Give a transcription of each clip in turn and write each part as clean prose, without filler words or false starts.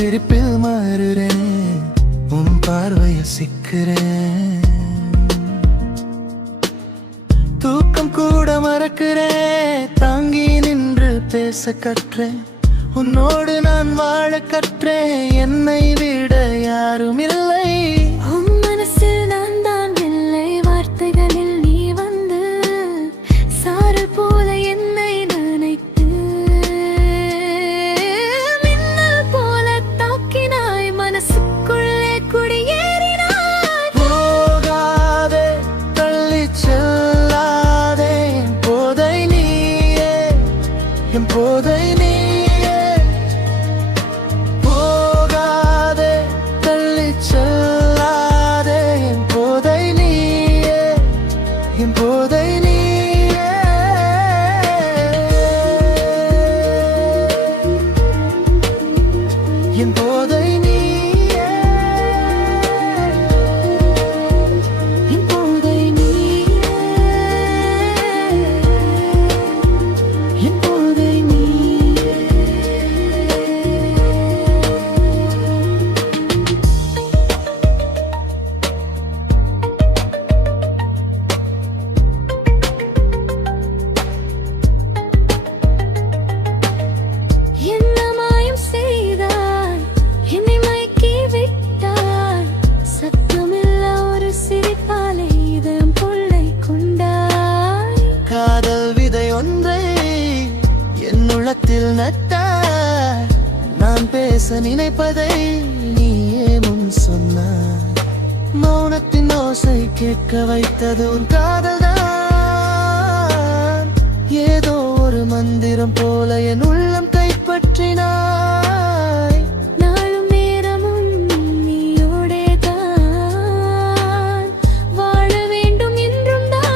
சிரிப்பில் மாறுறேன், உன் பார்வையில் சிக்கிறேன். தூக்கம் கூட மறக்கிறேன், தாங்கி நின்று பேச கற்றேன். உன்னோடு நான் வாழ கற்றேன், என்னை விட யாரும் இல்லை. உன் மனசில் நான் தான் இல்லை, வார்த்தைகளில் நீ வந்து சாரல் போல என்னை நினைத்து மின்னல் போல தாக்கினாய், மனசுக்குள்ளே குடியேறினாய். போகாதே, தள்ளி செல்லாதே, என் போதை நீயே, என் போதை நீ. என் போதை நீயே, என் போதை நீயே, என் போதை நீயே, என் போதை நீயே. நட்டாய், நான் பேச நினைப்பதை நீயே முன் சொன்னாய். மௌனத்தின் ஓசை கேட்க வைத்தது உன் காதல்தான். ஏதோ ஒரு மந்திரம் போல என் உள்ளம் கைப்பற்றினாய். நாளும் நேரமும் நீயோடே தான் வாழ வேண்டும் என்றும் தான்.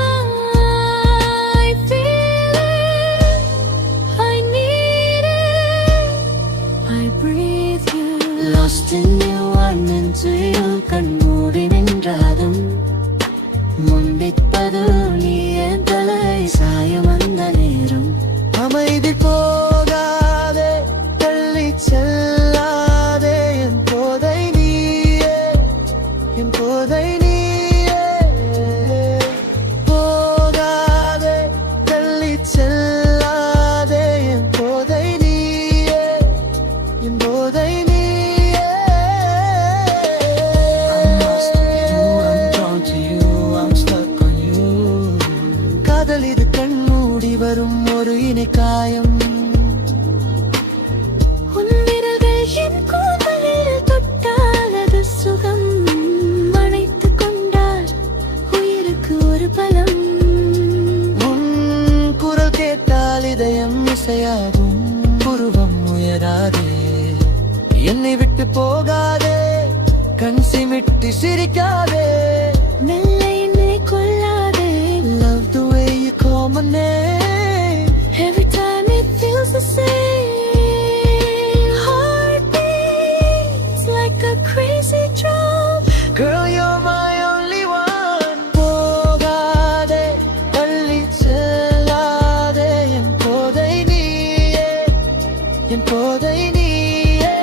Lost in you, I'm into you. கண்மூடி நின்றாலும் முண்டிப்பது நீயே, தலை சாயம் அந்த நேரம். அமைதி போகாதே, தள்ளி செல்லாதே, என் போதை நீயே, என் போதை நீயே. போகாதே, தள்ளி செல்லாதே, என் போதை நீயே, என் போதை நீ. காதல் இது கண்மூடி வரும் ஒரு இணை காயம். உன் விரல்கள் என் கூந்தலில் தொட்டால் அது சுகம், அணைத்துக் கொண்டால் உயிருக்கு ஒரு பலம். உன் குரல் கேட்டால் இதயம் இசையாகும், உருவம் உயராதே, என்னை விட்டு போகாதே, கண் சிமிட்டி சிரிக்காதே, மெல்ல என்னை கொல்லாதே. Love the way you call my name, Every time it feels the same. Heart beats like a crazy drum. girl you're my only one. போகாதே, தள்ளி செல்லாதே, என் போதை நீயே, என் போதை நீயே.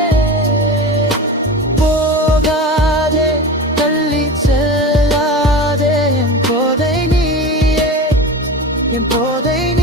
போகாதே, தள்ளி செல்லாதே, என் போதை நீயே, என் போதை நீ.